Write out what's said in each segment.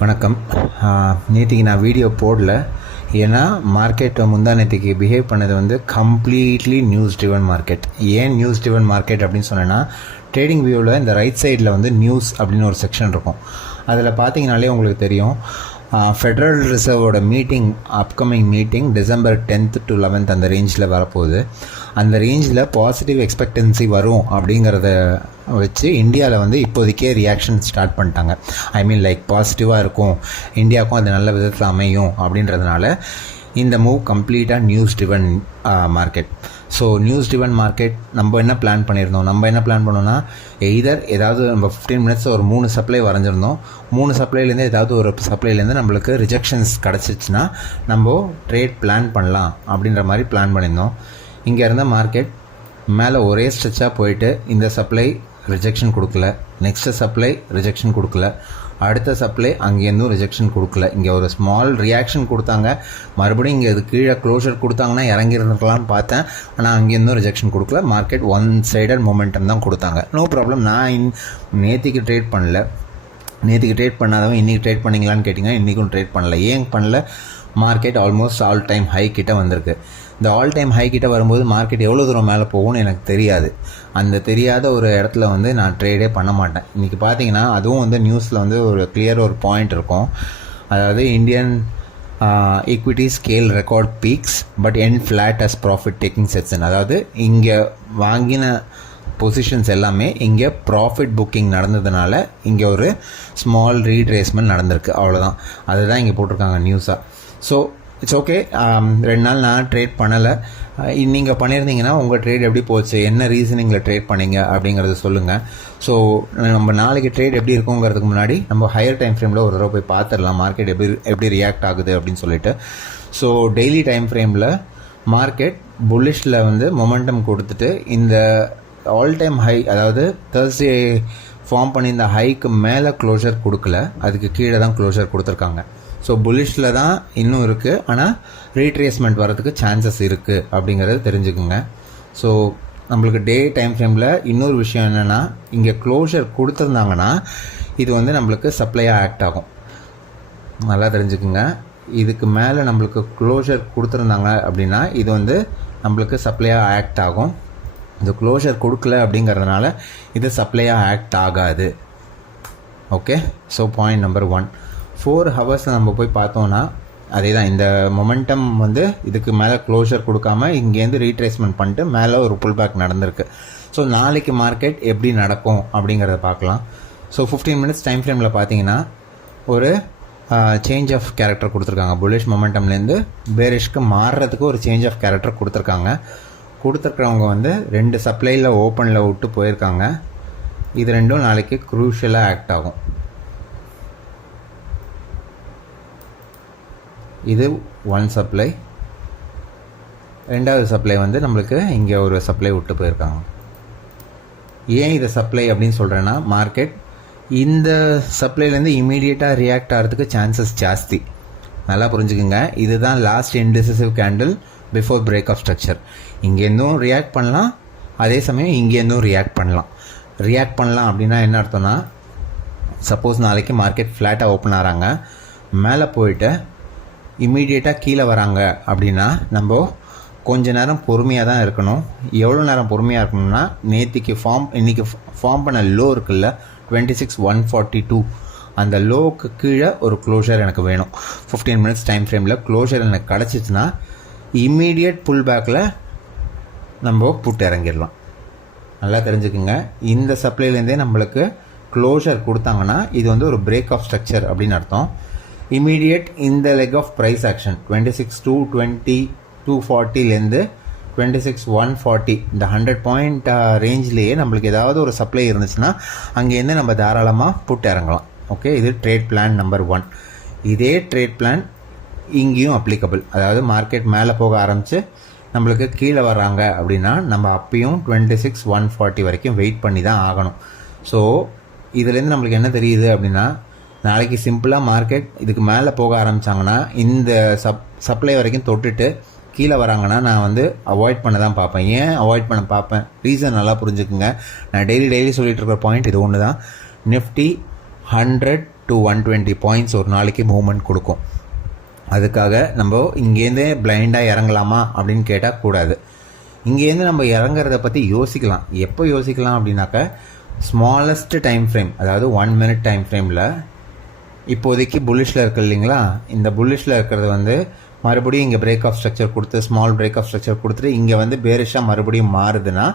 வணக்கம். நேற்றுக்கு நான் வீடியோ போடல, ஏன்னா மார்க்கெட் முந்தா நேற்றுக்கு பிஹேவ் பண்ணது வந்து கம்ப்ளீட்லி நியூஸ் ட்ரிவன் மார்க்கெட். ஏன் நியூஸ் ட்ரிவன் மார்க்கெட் அப்படின்னு சொன்னேன்னா, ட்ரேடிங் வியூவில் இந்த ரைட் சைடில் வந்து நியூஸ் அப்படின்னு ஒரு செக்ஷன் இருக்கும். அதில் பார்த்தீங்கனாலே உங்களுக்கு தெரியும், ஃபெடரல் ரிசர்வோட meeting, upcoming meeting December 10th to 11th அந்த ரேஞ்சில் வரப்போகுது. அந்த ரேஞ்சில் பாசிட்டிவ் எக்ஸ்பெக்டன்சி வரும் அப்படிங்கிறத வச்சு இந்தியாவில் வந்து இப்போதைக்கே ரியாக்ஷன் ஸ்டார்ட் பண்ணிட்டாங்க. ஐ மீன் லைக் பாசிட்டிவாக இருக்கும், இந்தியாவுக்கும் அது நல்ல விதத்தில் அமையும் அப்படின்றதுனால இந்த மூவ் கம்ப்ளீட்டாக news driven market. So news driven market நம்ம என்ன பிளான் பண்ணோன்னா, எய்தர் ஏதாவது நம்ம 15 minutes ஒரு 3 சப்ளை வரைஞ்சிருந்தோம். 3 சப்ளைலேருந்து ஏதாவது ஒரு சப்ளைலேருந்து நம்மளுக்கு ரிஜெக்ஷன்ஸ் கிடச்சிச்சின்னா நம்ம ட்ரேட் பிளான் பண்ணலாம் அப்படின்ற மாதிரி பிளான் பண்ணியிருந்தோம். இங்கே இருந்த மார்க்கெட் மேலே ஒரே ஸ்ட்ரெச்சாக போயிட்டு இந்த சப்ளை ரிஜெக்ஷன் கொடுக்கல, நெக்ஸ்ட்டு சப்ளை ரிஜெக்ஷன் கொடுக்கல, அடுத்த சப்ளை அங்கேருந்தும் ரிஜெக்ஷன் கொடுக்கல. இங்கே ஒரு ஸ்மால் ரியாக்ஷன் கொடுத்தாங்க, மறுபடியும் இங்கே இது கீழே க்ளோஷர் கொடுத்தாங்கன்னா இறங்கிருந்துக்கலாம்னு பார்த்தேன், ஆனால் அங்கேருந்தும் ரிஜெக்ஷன் கொடுக்கல. மார்க்கெட் ஒன் சைடட் மொமெண்டம் தான் கொடுத்தாங்க. No problem. நான் நேற்றுக்கு ட்ரேட் பண்ணல. நேற்றுக்கு ட்ரேட் பண்ணாதவன் இன்றைக்கி ட்ரேட் பண்ணிங்களான்னு கேட்டிங்கன்னா இன்றைக்கும் ட்ரேட் பண்ணல. ஏன் பண்ணல? Market almost all time high கிட்ட வந்திருக்கு. இந்த ஆல் டைம் ஹை கிட்ட வரும்போது மார்க்கெட் எவ்வளோ தூரம் மேலே போகும்னு எனக்கு தெரியாது. அந்த தெரியாத ஒரு இடத்துல வந்து நான் ட்ரேடே பண்ண மாட்டேன். இன்றைக்கி பார்த்தீங்கன்னா அதுவும் வந்து நியூஸில் வந்து ஒரு கிளியர் ஒரு பாயிண்ட் இருக்கும். அதாவது Indian equity scale record peaks but end flat as profit taking section. அதாவது இங்கே வாங்கின பொசிஷன்ஸ் எல்லாமே இங்கே ப்ராஃபிட் புக்கிங் நடந்ததுனால இங்கே ஒரு ஸ்மால் ரீட்ரேஸ்மெண்ட் நடந்திருக்கு, அவ்வளோதான். அதுதான் இங்கே போட்டிருக்காங்க நியூஸாக. So it's okay. 2 நாள் நான் ட்ரேட் பண்ணலை. நீங்கள் பண்ணியிருந்தீங்கன்னா உங்கள் ட்ரேட் எப்படி போச்சு, என்ன ரீசனிங்கில் ட்ரேட் பண்ணீங்க அப்படிங்கிறத சொல்லுங்கள். ஸோ நம்ம நாளைக்கு ட்ரேட் எப்படி இருக்குங்கிறதுக்கு முன்னாடி நம்ம ஹையர் டைம் ஃப்ரேமில் ஒரு தடவை போய் பார்த்துடலாம் மார்க்கெட் எப்படி ரியாக்ட் ஆகுது அப்படின்னு சொல்லிட்டு. ஸோ டெய்லி டைம் ஃப்ரேமில் மார்க்கெட் புல்லிஷில் வந்து மொமெண்டம் கொடுத்துட்டு இந்த ஆல் டைம் ஹை, அதாவது தேர்ஸ்டே ஃபார்ம் பண்ணி இந்த ஹைக்கு மேலே க்ளோஷர் கொடுக்கல, அதுக்கு கீழே தான் க்ளோஷர் கொடுத்துருக்காங்க. ஸோ புல்லிஷில் தான் இன்னும் இருக்குது, ஆனால் ரீட்ரேஸ்மெண்ட் வரதுக்கு சான்சஸ் இருக்குது அப்படிங்கிறத தெரிஞ்சுக்குங்க. ஸோ நம்மளுக்கு டே டைம் ஃப்ரேமில் இன்னொரு விஷயம் என்னென்னா, இங்கே க்ளோஷர் கொடுத்துருந்தாங்கன்னா இது வந்து நம்மளுக்கு சப்ளையாக ஆக்ட் ஆகும். நல்லா தெரிஞ்சுக்குங்க. இதுக்கு மேலே நம்மளுக்கு க்ளோஷர் கொடுத்துருந்தாங்க அப்படின்னா இது வந்து நம்மளுக்கு சப்ளையாக ஆக்ட் ஆகும். இந்த க்ளோஷர் கொடுக்கல அப்படிங்கிறதுனால இது சப்ளையாக ஆக்ட் ஆகாது. Okay. So point number 1, 4 hours நம்ம போய் பார்த்தோன்னா அதே தான். இந்த மொமெண்டம் வந்து இதுக்கு மேலே க்ளோஷர் கொடுக்காம இங்கேருந்து ரீட்ரேஸ்மெண்ட் பண்ணிட்டு மேலே ஒரு புல் பேக் நடந்திருக்கு. ஸோ நாளைக்கு மார்க்கெட் எப்படி நடக்கும் அப்படிங்கிறத பார்க்கலாம். ஸோ 15 minutes டைம் ஃப்ரேமில் பார்த்தீங்கன்னா ஒரு சேஞ்ச் ஆஃப் கேரக்டர் கொடுத்துருக்காங்க. புல்லிஷ் மொமெண்டம்லேருந்து பேரிஷ்க்கு மாறுறதுக்கு ஒரு சேஞ்ச் ஆஃப் கேரக்டர் கொடுத்துருக்கிறவங்க வந்து 2 சப்ளையில் ஓப்பனில் விட்டு போயிருக்காங்க. இது ரெண்டும் நாளைக்கு க்ரூஷியலாக ஆக்ட் ஆகும். இது 1 சப்ளை, 2வது சப்ளை வந்து நம்மளுக்கு இங்கே ஒரு சப்ளை விட்டு போயிருக்காங்க. ஏன் இதை சப்ளை அப்படின்னு சொல்கிறேன்னா, மார்க்கெட் இந்த சப்ளைலேருந்து இமீடியட்டாக ரியாக்ட் ஆகிறதுக்கு சான்சஸ் ஜாஸ்தி. நல்லா புரிஞ்சுக்குங்க. இதுதான் last indecisive candle before break of structure. இங்கேருந்தும் ரியாக்ட் பண்ணலாம், அதே சமயம் இங்கேருந்தும் ரியாக்ட் பண்ணலாம் அப்படின்னா என்ன அர்த்தம்னா, சப்போஸ் நாளைக்கு மார்க்கெட் ஃப்ளாட்டாக ஓப்பன் ஆகிறாங்க, மேலே போயிட்டு இம்மீடியட்டாக கீழே வராங்க அப்படின்னா நம்ம கொஞ்ச நேரம் பொறுமையாக தான் இருக்கணும். எவ்வளோ நேரம் பொறுமையாக இருக்கணும்னா, இன்றைக்கி ஃபார்ம் பண்ண லோ இருக்குல்ல 26,142, அந்த லோவுக்கு கீழே ஒரு க்ளோஷர் எனக்கு வேணும். 15 minutes டைம் ஃப்ரேமில் க்ளோஷர் எனக்கு கிடச்சிச்சின்னா இம்மீடியட் புல் பேக்கில் நம்ம புட்டு இறங்கிடலாம். நல்லா தெரிஞ்சுக்குங்க. இந்த சப்ளைலேருந்தே நம்மளுக்கு க்ளோஷர் கொடுத்தாங்கன்னா இது வந்து ஒரு பிரேக் ஆஃப் ஸ்ட்ரக்சர் அப்படின்னு அர்த்தம். இமீடியட் இந்த லெக் ஆஃப் ப்ரைஸ் ஆக்ஷன் 26,220, 240லேருந்து 26,140 இந்த 100 point ரேஞ்சிலேயே நம்மளுக்கு ஏதாவது ஒரு சப்ளை இருந்துச்சுன்னா அங்கேருந்து நம்ம தாராளமாக புட்டு இறங்கலாம். ஓகே. இது ட்ரேட் பிளான் நம்பர் 1. இதே ட்ரேட் பிளான் இங்கேயும் அப்ளிகபிள். அதாவது மார்க்கெட் மேலே போக ஆரம்பித்து நம்மளுக்கு கீழே வர்றாங்க அப்படின்னா நம்ம அப்பயும் 26,140 வரைக்கும் வெயிட் பண்ணி தான் ஆகணும். ஸோ இதுலேருந்து நம்மளுக்கு என்ன தெரியுது அப்படின்னா, நாளைக்கு சிம்பிளாக மார்க்கெட் இதுக்கு மேலே போக ஆரம்பித்தாங்கன்னா இந்த சப்ளை வரைக்கும் தொட்டுட்டு கீழே வராங்கன்னா நான் வந்து அவாய்ட் பண்ண தான் பார்ப்பேன். ஏன் அவாய்ட் பண்ண பார்ப்பேன்? ரீசன் நல்லா புரிஞ்சுக்குங்க. நான் டெய்லி சொல்லிகிட்டு இருக்கிற பாயிண்ட் இது ஒன்று தான். நிஃப்டி 100 to 120 பாயிண்ட்ஸ் ஒரு நாளைக்கு மூவ்மெண்ட் கொடுக்கும். அதுக்காக நம்ம இங்கேருந்தே பிளைண்டாக இறங்கலாமா அப்படின்னு கேட்டால் கூடாது. இங்கேருந்து நம்ம இறங்குறத பற்றி யோசிக்கலாம். எப்போ யோசிக்கலாம் அப்படின்னாக்க ஸ்மாலஸ்ட் டைம் ஃப்ரேம், அதாவது 1 minute டைம் ஃப்ரேமில் இப்போதைக்கு புல்லிஷில் இருக்கு இல்லைங்களா, இந்த புல்லிஷில் இருக்கிறது வந்து மறுபடியும் இங்கே பிரேக் ஆஃப் ஸ்ட்ரக்சர் கொடுத்து ஸ்மால் பிரேக் ஆஃப் ஸ்ட்ரக்சர் கொடுத்துட்டு இங்கே வந்து பேரிஷாக மறுபடியும் மாறுதுன்னா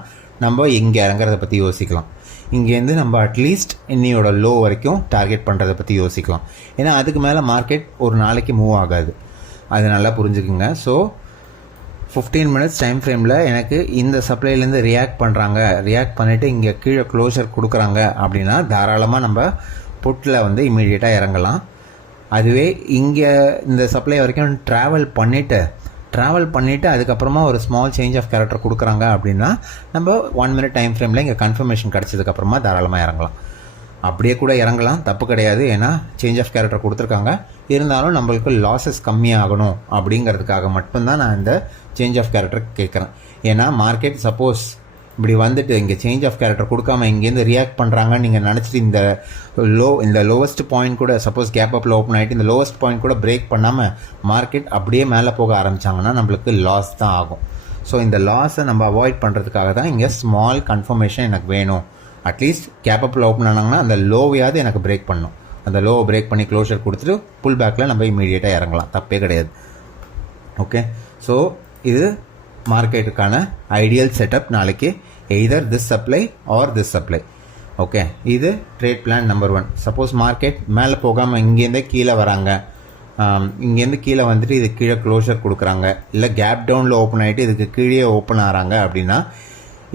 நம்ம இங்கே இறங்குறத பற்றி யோசிக்கலாம். இங்கேருந்து நம்ம அட்லீஸ்ட் இன்னையோட லோ வரைக்கும் டார்கெட் பண்ணுறதை பற்றி யோசிக்கலாம். ஏன்னா அதுக்கு மேலே மார்க்கெட் ஒரு நாளைக்கு மூவ் ஆகாது, அது நல்லா புரிஞ்சுக்குங்க. ஸோ 15 minutes டைம் ஃப்ரேமில் எனக்கு இந்த சப்ளைலேருந்து ரியாக்ட் பண்ணிவிட்டு இங்கே கீழே க்ளோஷர் கொடுக்குறாங்க அப்படின்னா தாராளமாக நம்ம புட்டில் வந்து இமீடியட்டாக இறங்கலாம். அதுவே இங்கே இந்த சப்ளை வரைக்கும் ட்ராவல் பண்ணிவிட்டு அதுக்கப்புறமா ஒரு ஸ்மால் சேஞ்ச் ஆஃப் கேரக்டர் கொடுக்குறாங்க அப்படின்னா நம்ம 1 minute டைம் ஃப்ரேமில் இங்கே கன்ஃபர்மேஷன் கிடச்சதுக்கப்புறமா தாராளமாக இறங்கலாம். அப்படியே கூட இறங்கலாம், தப்பு கிடையாது. ஏன்னா சேஞ்ச் ஆஃப் கேரக்டர் கொடுத்துருக்காங்க, இருந்தாலும் நம்மளுக்கு லாஸஸ் கம்மியாகணும் அப்படிங்கிறதுக்காக மட்டும்தான் நான் இந்த சேஞ்ச் ஆஃப் கேரக்டர் கேட்குறேன். ஏன்னா மார்க்கெட் சப்போஸ் இப்படி வந்துட்டு இங்கே சேஞ்ச் ஆஃப் கேரக்டர் கொடுக்காம இங்கேருந்து ரியாக்ட் பண்ணுறாங்கன்னு நீங்கள் நினச்சிட்டு இந்த லோவஸ்ட் பாயிண்ட் கூட சப்போஸ் கேப் அப்பில் ஓப்பன் ஆகிட்டு இந்த லோவஸ்ட் பாயிண்ட் கூட பிரேக் பண்ணாமல் மார்க்கெட் அப்படியே மேலே போக ஆரம்பித்தாங்கன்னா நம்மளுக்கு லாஸ் தான் ஆகும். ஸோ இந்த லாஸை நம்ம அவாய்ட் பண்ணுறதுக்காக தான் இங்கே ஸ்மால் கன்ஃபர்மேஷன் எனக்கு வேணும். அட்லீஸ்ட் கேப் அப்பில் ஓப்பன் ஆனாங்கன்னா அந்த லோவையாவது எனக்கு பிரேக் பண்ணணும். அந்த லோவை பிரேக் பண்ணி க்ளோஷர் கொடுத்துட்டு புல் பேக்கில் நம்ம இமீடியட்டாக இறங்கலாம், தப்பே கிடையாது. ஓகே, ஸோ இது மார்க்கெட்டுக்கான ஐடியல் செட்டப். நாளைக்கு either this supply or this supply. Okay, இது trade plan number 1. Suppose market மேலே போகாமல் இங்கேருந்தே கீழே வராங்க, இங்கேருந்து கீழே வந்துட்டு இது கீழே க்ளோஷர் கொடுக்குறாங்க, இல்லை கேப் டவுனில் ஓப்பன் ஆகிட்டு இதுக்கு கீழே ஓப்பன் ஆகிறாங்க அப்படின்னா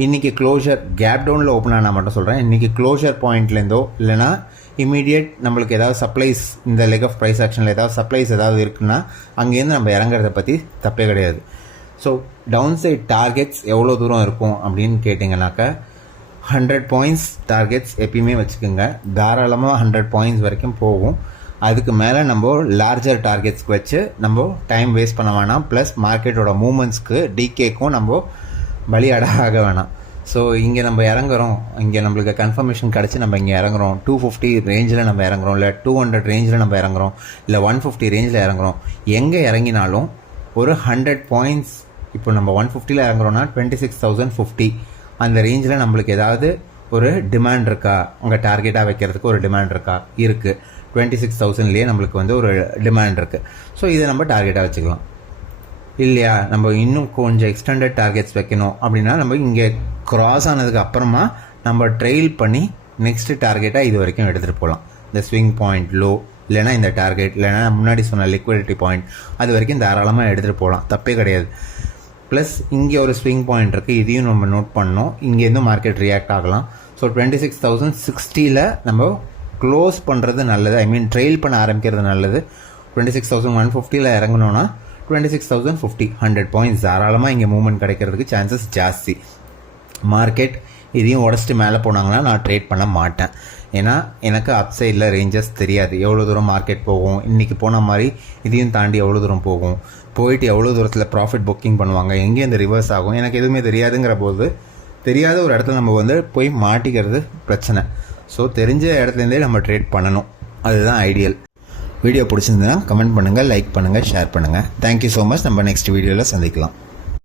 இன்றைக்கி க்ளோஷர் கேப் டவுனில் ஓப்பன் ஆனால் மட்டும் சொல்கிறேன். இன்றைக்கி க்ளோஷர் பாயிண்ட்லேருந்தோ இல்லைனா இமீடியட் நம்மளுக்கு ஏதாவது சப்ளைஸ் இந்த லெக் ஆஃப் ப்ரைஸ் ஆக்ஷனில் ஏதாவது சப்ளைஸ் ஏதாவது இருக்குன்னா அங்கேருந்து நம்ம இறங்குறத பற்றி தப்பே கிடையாது. ஸோ டவுன் சைட் டார்கெட்ஸ் எவ்வளோ தூரம் இருக்கும் அப்படின்னு கேட்டிங்கனாக்கா 100 பாயிண்ட்ஸ் டார்கெட்ஸ் எப்பயுமே வச்சுக்கோங்க. தாராளமாக 100 பாயிண்ட்ஸ் வரைக்கும் போகும். அதுக்கு மேலே நம்ம லார்ஜர் டார்கெட்ஸ்க்கு வச்சு நம்ம டைம் வேஸ்ட் பண்ண வேணாம். ப்ளஸ் மார்க்கெட்டோட மூமெண்ட்ஸ்க்கு டிகேக்கும் நம்ம பலியாட ஆக வேணாம். ஸோ இங்கே நம்ம இறங்குறோம், இங்கே நம்மளுக்கு கன்ஃபர்மேஷன் கிடச்சி நம்ம இங்கே இறங்குறோம், 250 ரேஞ்சில் நம்ம இறங்குறோம், இல்லை 200 ரேஞ்சில் நம்ம இறங்குறோம், இல்லை 150 ரேஞ்சில் இறங்குறோம். எங்கே இறங்கினாலும் ஒரு 100 பாயிண்ட்ஸ், இப்போ நம்ம 150ல் இறங்குறோன்னா 26,050 அந்த ரேஞ்சில் நம்மளுக்கு ஏதாவது ஒரு டிமாண்ட் இருக்கா, உங்கள் டார்கெட்டாக வைக்கிறதுக்கு ஒரு டிமாண்ட் இருக்கா? இருக்குது. 26,000லேயே நம்மளுக்கு வந்து ஒரு டிமாண்ட் இருக்குது. ஸோ இதை நம்ம டார்கெட்டாக வச்சுக்கலாம். இல்லையா, நம்ம இன்னும் கொஞ்சம் எக்ஸ்டெண்டட் டார்கெட்ஸ் வைக்கணும் அப்படின்னா நம்ம இங்கே க்ராஸ் ஆனதுக்கு அப்புறமா நம்ம ட்ரெயில் பண்ணி நெக்ஸ்ட் டார்கெட்டாக இது வரைக்கும் எடுத்துகிட்டு போகலாம். இந்த ஸ்விங் பாயிண்ட் லோ, இல்லைனா இந்த டார்கெட், இல்லைனா முன்னாடி சொன்ன லிக்விடிட்டி பாயிண்ட், அது வரைக்கும் தாராளமாக எடுத்துகிட்டு போகலாம், தப்பே கிடையாது. ப்ளஸ் இங்கே ஒரு ஸ்விங் பாயிண்ட் இருக்குது, இதையும் நம்ம நோட் பண்ணோம். இங்கேருந்து மார்க்கெட் ரியாக்ட் ஆகலாம். ஸோ 26,060ல் நம்ம க்ளோஸ் பண்ணுறது நல்லது, ட்ரெயில் பண்ண ஆரம்பிக்கிறது நல்லது. 26,150ல் இறங்கணுன்னா 26,050 100 பாயிண்ட்ஸ் தாராளமாக இங்கே மூவ்மெண்ட் கிடைக்கிறதுக்கு சான்சஸ் ஜாஸ்தி. மார்க்கெட் இதையும் உடச்சிட்டு மேலே போனாங்கன்னா நான் ட்ரேட் பண்ண மாட்டேன். ஏன்னா எனக்கு அப்சைடில் ரேஞ்சஸ் தெரியாது, எவ்வளோ தூரம் மார்க்கெட் போகும், இன்றைக்கி போன மாதிரி இதையும் தாண்டி எவ்வளோ தூரம் போகும், போயிட்டு எவ்வளோ தூரத்தில் ப்ராஃபிட் புக்கிங் பண்ணுவாங்க, எங்கேருந்து ரிவர்ஸ் ஆகும், எனக்கு எதுவுமே தெரியாதுங்கிற போது தெரியாத ஒரு இடத்துல நம்ம வந்து போய் மாட்டிக்கிறது பிரச்சனை. ஸோ தெரிஞ்ச இடத்துலேருந்தே நம்ம ட்ரேட் பண்ணணும், அதுதான் ஐடியல். வீடியோ பிடிச்சிருந்ததுன்னா கமெண்ட் பண்ணுங்கள், லைக் பண்ணுங்கள், ஷேர் பண்ணுங்கள். Thank you so much. நம்ம நெக்ஸ்ட் வீடியோவில் சந்திக்கலாம்.